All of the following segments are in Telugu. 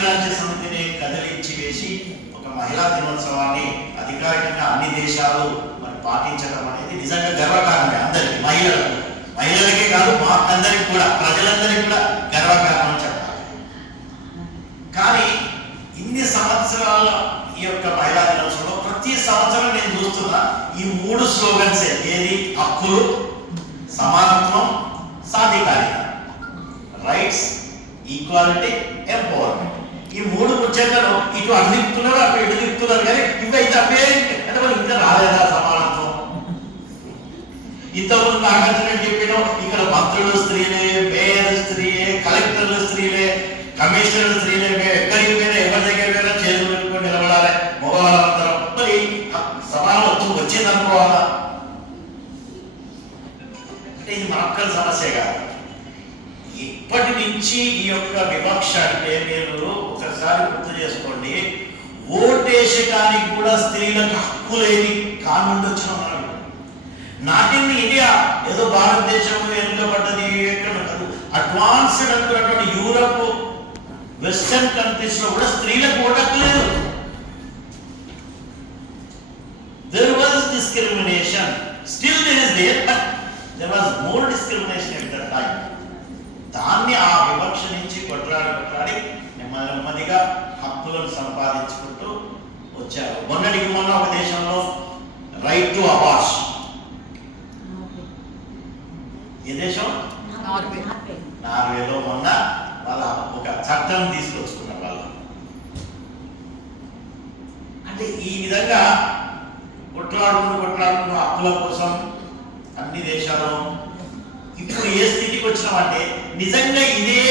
ఐక్యరాజ్య సమితిని కదిలించి వేసి ఒక మహిళా దినోత్సవాన్ని అధికారికంగా అన్ని దేశాలు మరి పాటించడం అనేది నిజంగా గర్వకారణమే. అందరికీ, మహిళలకే కాదు మాకందరికి కూడా, ప్రజలందరికీ కూడా గర్వకారణం చెప్పాలి. కానీ ఇన్ని సంవత్సరాల ఈ యొక్క మహిళా దినోత్సవంలో ప్రతి సంవత్సరం నేను చూస్తున్నా ఈ 3 స్లోగన్స్. ఏది? హక్కులు, సమానత్వం, సాధికారిత. Rights, equality, empowerment. ఈ 3 ముచ్చట్లను ఇటు అటు తిప్పుతున్నారు, అటు ఇటు తిప్పుతున్నారు. కానీ ఇవైతే అవే అంటే మనం ఇంకా రాలేదా సమానత్వం? ఇంతకుముందు నాగార్జున చెప్పిన ఇక్కడ మంత్రులు స్త్రీలే, మేయర్ స్త్రీలే, కలెక్టర్లు స్త్రీలే, కమిషనర్ స్త్రీలే. ఎక్కడికి పోయినా ఎవరి దగ్గర పోయినా చేతులు పెట్టుకొని నిలబడాలి మగవాళ్ళందరం. మరి సమానత్వం వచ్చిందనుకోవాలా? అంటే ఇది మన సమస్య కాదు. ఇప్పటి నుంచి ఈ యొక్క వివక్ష అంటే మీరు ఒకసారి గుర్తు చేసుకోండి. ఓటేసడానికి కూడా స్త్రీలకు హక్కు లేని కానుండి వచ్చిన మనం. నాట్ ఇన్ ఇండియా, ఏదో భారతదేశం వెనుకబడ్డది ఎక్కడ కాదు. అడ్వాన్స్డ్ అనుకున్నటువంటి యూరప్, వెస్టర్న్ కంట్రీస్ లో కూడా స్త్రీలకు ఓటు హక్కు లేదు. There was discrimination, still there is there, but there was more discrimination at that time. దాన్ని ఆ వివక్ష నుంచి కొట్లాడి నెమ్మదిగా హక్కులను సంపాదించుకుంటూ వచ్చారు. మొన్నటికి మొన్న ఒక దేశంలో రైట్ టు అబార్ష్. ఏ దేశం? నార్వేలో మొన్న వాళ్ళ ఒక చట్టం తీసుకొచ్చుకున్నారు వాళ్ళు. అంటే ఈ విధంగా కొట్లాడుకుంటూ హక్కుల కోసం అన్ని దేశాలు ఇప్పుడు ఏ స్థితికి వచ్చినామంటే నిజంగా ఇదే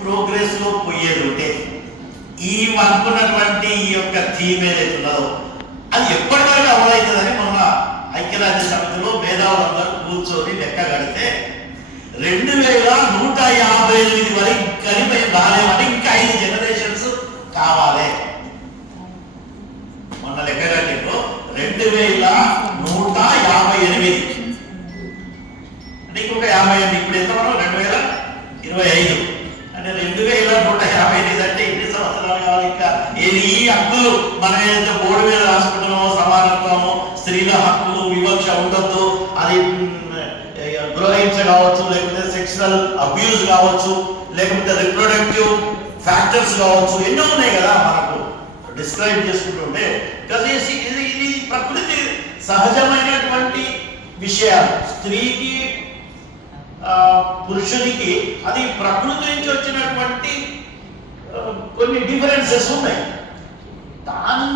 ప్రోగ్రెస్ లో పోయేది ఉంటే ఈ అనుకున్నటువంటి ఈ యొక్క థీమ్ ఏదైతే ఉన్నదో అది ఎప్పటి వరకు అమలవుతుందని మొన్న ఐక్యరాజ్య సమితిలో మేధావులందరూ కూర్చొని లెక్క కడితే 2158 వరకు కలిపి రాలేమంటే ఇంకా 5 జనరేషన్స్ కావాలి. మొన్న లెక్క కట్టిందో 2158 అంటే ఇంకొక 58. ఇప్పుడు ఎంత మనం 2025 అంటే 2158 అంటే ఎన్ని సంవత్సరాలు కావాలి ఇంకా? ఏది ఈ హక్కులు మనం ఏదైతే బోర్డు మీద రాసుకుంటున్నామో సమానత్వము, స్త్రీల హక్కులు, వివక్ష ఉండొద్దు, అది గృహహింస కావచ్చు, లేకపోతే సెక్షువల్ అబ్యూజ్ కావచ్చు, లేకపోతే రిప్రొడక్టివ్ ఫ్యాక్టర్స్ కావచ్చు, ఎన్నో ఉన్నాయి కదా మనకు డిస్క్రైబ్ చేసుకుంటుంటే. ఇది ప్రకృతి సహజమైనటువంటి విషయాలు. స్త్రీకి పురుషునికి అది ప్రకృతి నుంచి వచ్చినటువంటి కొన్ని డిఫరెన్సెస్ ఉన్నాయి. దాని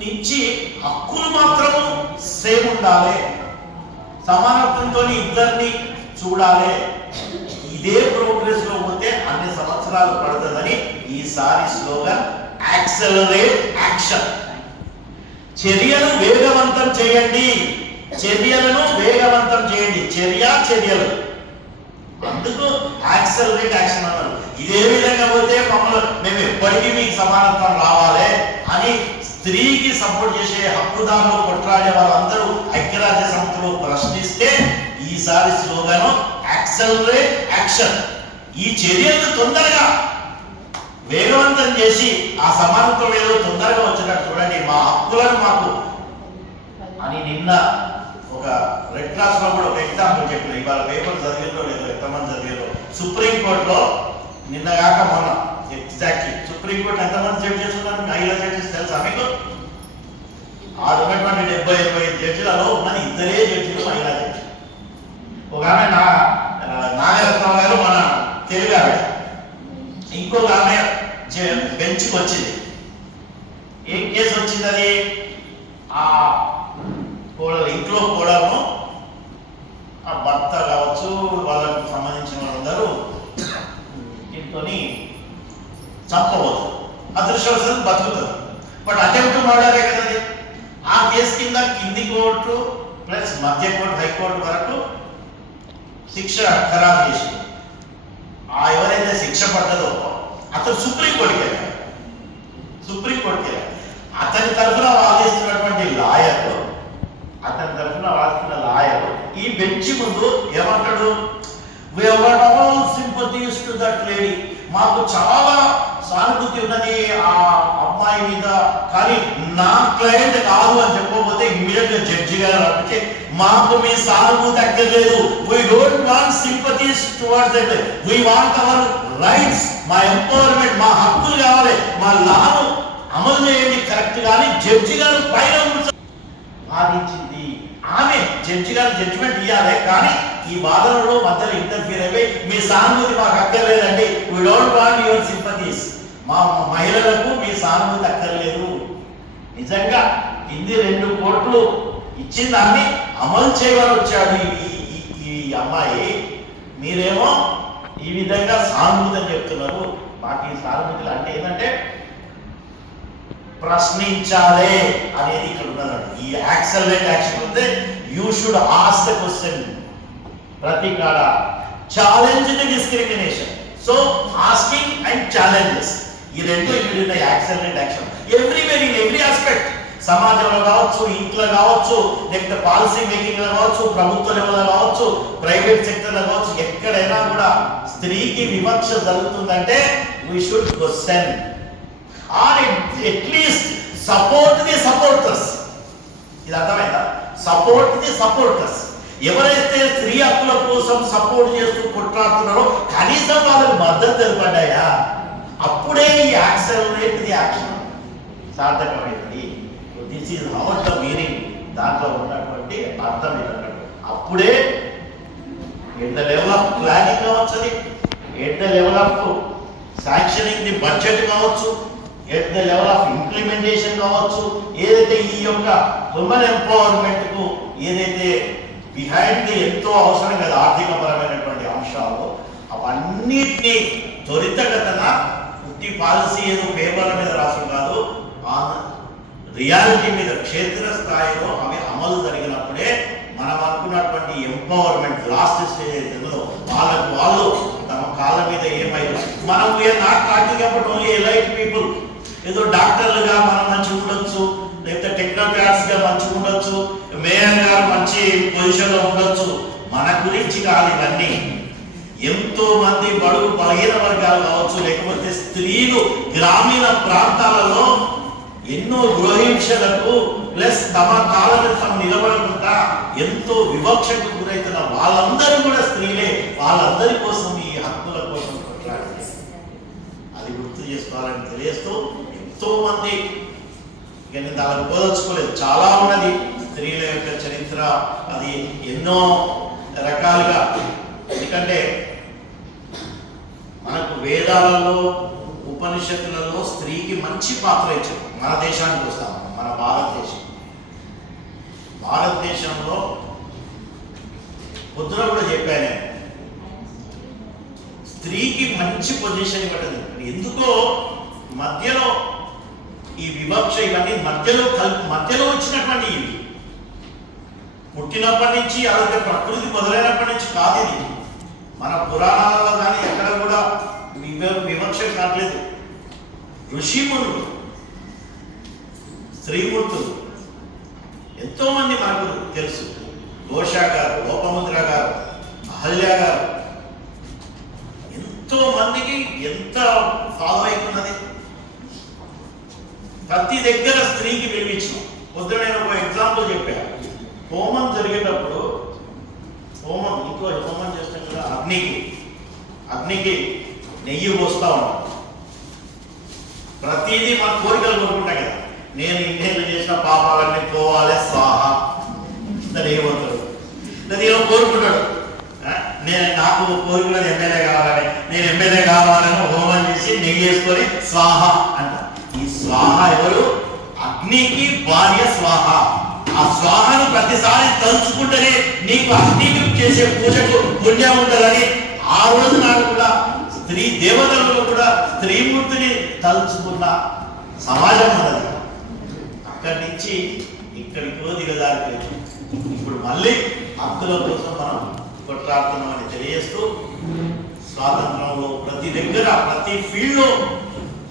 నుంచి హక్కులు మాత్రము సేమ్ ఉండాలి, సమానత్వంతో ఇద్దరిని చూడాలి. ఇదే ప్రోగ్రెస్ లో పోతే అన్ని సంవత్సరాలు పడుతుందని ఈసారి స్లోగన్ యాక్సెలరేట్ యాక్షన్. చర్యలు వేగవంతం చేయండి, చర్యలను వేగవంతం చేయండి. చర్యలు అందుకు యాక్సెలరేట్ యాక్షన్ అన్నారు. ఇదే విధంగా పోతే మమ్మల్ని మేము ఎప్పటికీ మీకు సమానత్వం రావాలి అని స్త్రీకి సపోర్ట్ చేసే హక్కుదారులు కొట్లాడే వాళ్ళందరూ ఐక్యరాజ్య సమితిలో ప్రశ్నిస్తే ఈసారి స్లోగన్ యాక్సెలరేట్ యాక్షన్. ఈ చర్యలను తొందరగా వేగవంతం చేసి ఆ సమానత్వం ఏదో తొందరగా వచ్చేటట్టు చూడండి, మా హక్కులను మాకు అని. నిన్న ఒక రెడ్ క్రాస్ లో కూడా ఒక ఎగ్జాంపుల్ చెప్పిన, ఇవాళ పేపర్ చదివిలో లేదో ఎంతమంది చదివారో. సుప్రీంకోర్టులో నిన్న కాక మొన్న ఎగ్జాక్ట్లీ సుప్రీంకోర్టు ఎంతమంది జడ్జెస్ ఉన్నారు? మహిళా జడ్జెస్ తెలుసా మీకు? ఆ ఉన్నటువంటి 70-75 జడ్జిలలో ఉన్నది 2 జడ్జిలు మహిళా జడ్జి. ఒక ఆమె నాగరత్నం గారు మన తెలుగు ఆవిడ, ఇంకొక ఆమె బెంచ్కి వచ్చింది. ఏం కేసు వచ్చింది? అది ఆ ఇంట్లో కోడము ఆ భర్త కావచ్చు, వాళ్ళకు సంబంధించిన వాళ్ళందరూ దీంతో చంపబోతుంది. అదృష్టవశాత్తు బతుకుతుంది, బట్ అటెంప్ట్ మర్డరే కదా. ఆ కేసు కింద కింది కోర్టు ప్లస్ మధ్య కోర్టు, హైకోర్టు వరకు శిక్ష ఖరారు చేసి ఆ ఎవరైతే శిక్ష పడ్డదో అతను సుప్రీంకోర్టుకి వెళ్ళాడు. అతని తరఫున వాదిస్తున్నటువంటి లాయర్, ఈ బెంచ్ ముందు ఏమంటాడు? We have got all sympathies to that lady. మాకు చాలా సానుభూతి ఉన్నది ఆ అమ్మాయి మీద, కానీ నా క్లయింట్ కాదు అని చెప్పకపోతే ఇమ్మీడియట్ గా జడ్జి గారు అంటే మాకు మీ సానుభూతి అక్కర్లేదు, we don't want sympathies towards that, we want hour rights, మా ఎంపవర్మెంట్, మా హక్కులు కావాలి, మా లాను అమలు చేయండి కరెక్ట్ గా అని జడ్జి గారు పైన వాదించింది. ఆమె జడ్జి గారు జడ్జిమెంట్ ఇవ్వాలి, కానీ ఈ వాదనలో మధ్యలో ఇంటర్ఫీర్ అయిపోయి మీ సానుభూతి మాకు అక్కర్లేదండి, we don't want your sympathies, మా మహిళలకు మీ సానుభూతి అక్కర్లేదు. నిజంగా కింది 2 కోట్లు ఇచ్చిన దాన్ని అమలు చేయమని వచ్చాడు ఈ అమ్మాయి, మీరేమో ఈ విధంగా సానుభూతి అని చెప్తున్నారు. మాకు ఈ సానుభూతులు అంటే ఏంటంటే ప్రశ్నించాలే అనేది ఇక్కడ ఉన్నదండి. ఈ యాక్సలరేట్ యాక్షన్ అంటే you should ask the question, ప్రతి కాడ challenge the discrimination. So asking and challenges, ఈ రెండు ఇక్కడ ఉన్న accelerate action everywhere in every aspect, సమాజంలో కావచ్చు, ఇంట్లో కావచ్చు, లేకపోతే పాలసీ మేకింగ్ లో కావచ్చు, ప్రభుత్వ లెవెల్లో కావచ్చు, ప్రైవేట్ సెక్టర్ లో కావచ్చు, ఎక్కడైనా కూడా స్త్రీకి వివక్ష జరుగుతుందంటే we should question or at least support the supporters. ఇది అర్థమైందా? Support the supporters. ఎవరైతే స్త్రీ హక్కుల కోసం సపోర్ట్ చేస్తూ కొట్లాడుతున్నారో కనీసం వాళ్ళకి మద్దతు తెలపడ్డాయా, అప్పుడే ఈ యాక్సలరేట్ ది యాక్షన్ సార్థకమైంది. This is how the meaning, దాంట్లో ఉన్నటువంటి అర్థం ఏంటంటే అప్పుడే at the level of planning కావచ్చు, at the level of sanctioning the budget కావచ్చు, at the level of implementation కావచ్చు, ఏదైతే ఈ యొక్క ఉమెన్ ఎంపవర్మెంట్ కు ఏదైతే బిహైండ్ ది ఎంతో అవసరం కదా ఆర్థిక పరమైనటువంటి అంశాలు, అవన్నిటినీ త్వరితగతన పుట్టి పాలసీ ఏదో పేపర్ల మీద రాసు కాదు, రియాలిటీ మీద క్షేత్ర స్థాయిలో అవి అమలు జరిగినప్పుడే మనం అనుకున్నటువంటి ఎంపవర్మెంట్ లాస్ట్ స్టేజ్ ఏదో వాళ్ళకు వాళ్ళు తమ కాళ్ళ మీద ఏమైంది. మనం we are not talking about only elite people, ఏదో డాక్టర్లుగా మనం మంచిగా ఉండొచ్చు, లేకపోతే టెక్నోక్రాట్స్ గా మంచిగా ఉండొచ్చు, మేయర్ గారు మంచి పొజిషన్ లో ఉండొచ్చు, మన గురించి కాదు ఇవన్నీ. ఎంతో మంది బడుగు బలహీన వర్గాలు కావచ్చు, లేకపోతే స్త్రీలు గ్రామీణ ప్రాంతాలలో ఎన్నో గృహింక్షలకు ప్లస్ తమ కాళ్ళ తమ నిలబడకుండా ఎంతో వివక్షకు గురైతున్న వాళ్ళందరూ కూడా స్త్రీలే. వాళ్ళందరి కోసం ఈ హక్కుల కోసం కొట్లాడితే అది గుర్తు చేసుకోవాలని తెలియస్తూ ఎంతో మంది, ఇక నేను దానికి పోదలుచుకోలేదు, చాలా ఉన్నది స్త్రీల యొక్క చరిత్ర, అది ఎన్నో రకాలుగా. ఎందుకంటే మనకు వేదాలలో ఉపనిషత్తులలో స్త్రీకి మంచి పాత్ర ఇచ్చారు. మన దేశానికి వస్తాము, మన భారతదేశంలో పొద్దున కూడా చెప్పాను, స్త్రీకి మంచి పొజిషన్ ఇవ్వటం. ఎందుకో మధ్యలో ఈ వివక్ష ఇవన్నీ మధ్యలో వచ్చినటువంటి ఇవి పుట్టినప్పటి నుంచి అలాగే ప్రకృతి మొదలైనప్పటి నుంచి కాదు. ఇది మన పురాణాలలో కానీ ఎక్కడ కూడా వివక్ష కావట్లేదు. ఋషిమునులు, స్త్రీమూర్తులు ఎంతో మంది మనకు తెలుసు. ఘోష గారు, లోపముద్ర గారు, అహల్య గారు, ఎంతో మందికి ఎంత ఫాలో అవుతున్నది. ప్రతి దగ్గర స్త్రీకి విలువించిన. పొద్దున నేను ఒక ఎగ్జాంపుల్ చెప్పాను. హోమం జరిగేటప్పుడు ఇంకో హోమం చేస్తాం కదా, అగ్నికి నెయ్యి పోస్తా ఉంటాం. ప్రతిదీ మన కోరికలు కోరుకుంటాం కదా, నేను ఇన్నేళ్ళు చేసిన పాపాలన్నీ పోవాలి స్వాహ అని ఏమవుతాడు, ఏమో కోరుకుంటాడు. నాకు కోరుకున్నది ఎమ్మెల్యే కావాలని, నేను ఎమ్మెల్యే కావాలని హోమం చేసి నెయ్యి వేసుకొని స్వాహ అంట. ఈ స్వాహ ఎవరు? అగ్నికి భార్య స్వాహ. ఆ స్వాహను ప్రతిసారి తలుచుకుంటేనే నీకు అగ్నికి చేసే పూజకు పుణ్యం ఉంటుందని ఆ రోజు నాడు కూడా స్త్రీ దేవతలలో కూడా స్త్రీమూర్తిని తలుచుకున్న సమాజం ఉన్నది. అక్కడి నుంచి ఇక్కడికి దిగజారిపోయింది. ఇప్పుడు మళ్ళీ హక్కుల కోసం మనం కొట్లాడుతున్నామని తెలియజేస్తూ, స్వాతంత్రంలో ప్రతి దగ్గర ప్రతి ఫీల్డ్లో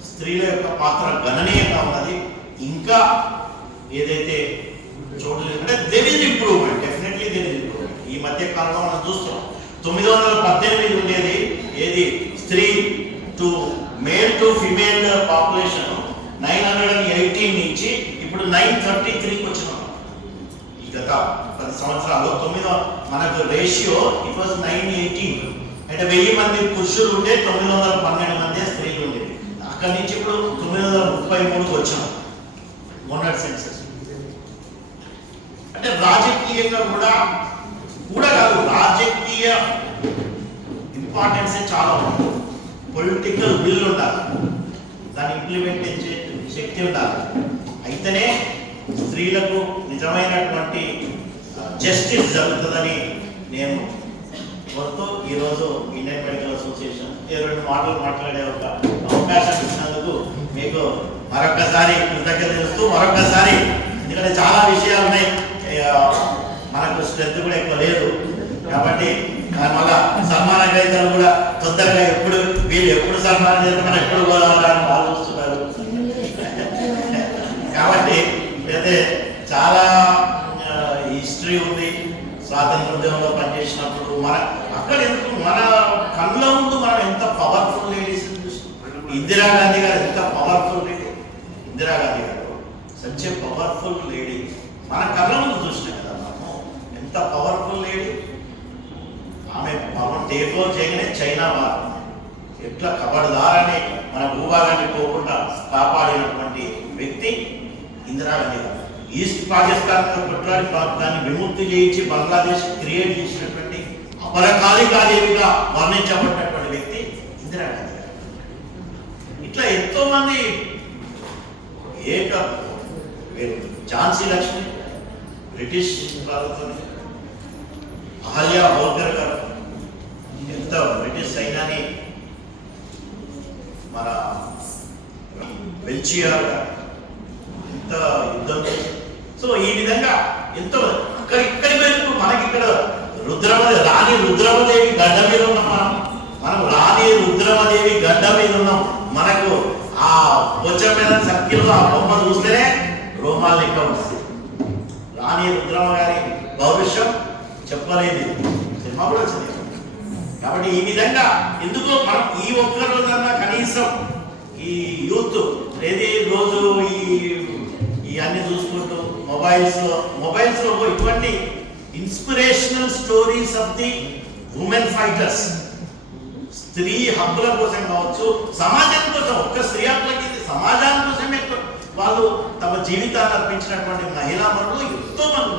స్త్రీల యొక్క పాత్ర గణనీయంగా ఉన్నది. ఇంకా ఏదైతే చూడలేదు అంటే there is improvement, definitely there is improvement. ఈ మధ్య కాలంలో మనం చూస్తున్నాం 918 ఉండేది ఏది స్త్రీ to male to female population 918 నుంచి ఇప్పుడు 933కి వచ్చినాం. ఈ గత 10 సంవత్సరాల్లో మనకు రేషియో ఇట్ వాజ్ 918. అంటే 1000 మంది పురుషులు ఉంటే 912 మంది స్త్రీలు ఉండేది. అక్కడి నుంచి ఇప్పుడు 933కి వచ్చాం మొన్నటి సెన్సస్. అంటే రాజకీయంగా కూడా కాదు, రాజకీయ ఇంపార్టెన్స్ చాలా ఉంది. పొలిటికల్ విల్ ఉండాలి, దాన్ని ఇంప్లిమెంట్ చేసే శక్తి ఉండాలి. అయితేనే స్త్రీలకు నిజమైనటువంటి జస్టిస్ జరుగుతుందని నేను కోరుతూ ఈరోజు ఇండియన్ మెడికల్ అసోసియేషన్ 2 మాటలు మాట్లాడే ఒక అవకాశం ఇచ్చినందుకు మీకు మరొకసారి కృతజ్ఞత చేస్తూ, మరొకసారి ఎందుకంటే చాలా విషయాలు ఉన్నాయి, మనకు స్ట్రెంత్ కూడా ఎక్కువ లేదు కాబట్టి మళ్ళా సన్మాన గ్రహీతలు కూడా తొందరగా వీళ్ళు ఎప్పుడు సన్మానం చేస్తే మనం ఎప్పుడు పోవాలని ఆలోచిస్తున్నారు. కాబట్టి అయితే చాలా హిస్టరీ ఉంది. స్వాతంత్ర ఉద్యమంలో పనిచేసినప్పుడు అక్కడ ఎందుకు మన కళ్ళ ముందు మనం ఎంత పవర్ఫుల్ లేడీస్ ఇందిరాగాంధీ గారు ఎంత పవర్ఫుల్ లేడీ. ఇందిరాగాంధీ గారు సచ్ ఏ పవర్ఫుల్ లేడీ. మన కళ్ళ ముందు చూసినాం కదా మనము, ఎంత పవర్ఫుల్ లేడీ. ఆమె మనం టేక్ ఓవర్ చేయగానే చైనా వారు ఎట్లా కబడ్దారని మన భూభాగాన్ని పోకుండా కాపాడినటువంటి వ్యక్తి ఇందిరాగాంధీ గారు. ఈస్ట్ పాకిస్తాన్ కొట్లాడి దాన్ని విముక్తి చేయించి బంగ్లాదేశ్ క్రియేట్ చేసినటువంటి అపరకాలికాదేవిగా వర్ణించబడినటువంటి వ్యక్తి ఇందిరాగాంధీ గారు. ఇట్లా ఎంతో మంది ఝాన్సీ లక్ష్మి బ్రిటిష్ ప్రభుత్వం, అహల్యా హోల్కర్ గారు ఎంత బ్రిటిష్ సైన్యాన్ని, మన వెల్చియర్ గారు ఎంత యుద్ధం. సో ఈ విధంగా ఎంతో ఇక్కడి వరకు మనకి ఇక్కడ రాణి రుద్రమదేవి గడ్డ మీద ఉన్నాం. మనం రాణి రుద్రమదేవి గడ్డ మీద ఉన్నాం. మనకు ఆ బొచ్చ మీద సర్కిల్లో ఆ బొమ్మ చూస్తేనే రోమాలు లెక్క ఉంటుంది. రాణి రుద్రమ గారి భవిష్యం చెప్పలేదు, సినిమా కూడా వచ్చింది. కాబట్టి ఈ విధంగా ఎందుకో మనం ఈ ఒక్క రోజన్నా కనీసం ఈ యూత్ ఏది రోజు ఇవన్నీ చూసుకుంటూ మొబైల్స్ లో ఇటువంటి inspirational stories of the women fighters, స్త్రీ హక్కుల కోసం కావచ్చు, సమాజం కోసం, ఒక్క స్త్రీ హక్కులకి సమాజం కోసమే వాళ్ళు తమ జీవితాన్ని అర్పించినటువంటి మహిళా మనులు ఎంతో మంది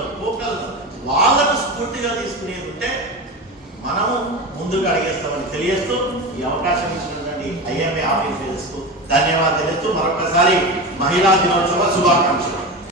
వాళ్ళను స్ఫూర్తిగా తీసుకునేది ఉంటే మనము ముందుకు అడిగేస్తామని తెలియజేస్తూ ఈ అవకాశం ఇచ్చినటువంటి ఐఎంఏ ఆఫీసర్స్కు ధన్యవాదాలు తెలుస్తూ మరొకసారి మహిళా దినోత్సవ శుభాకాంక్షలు.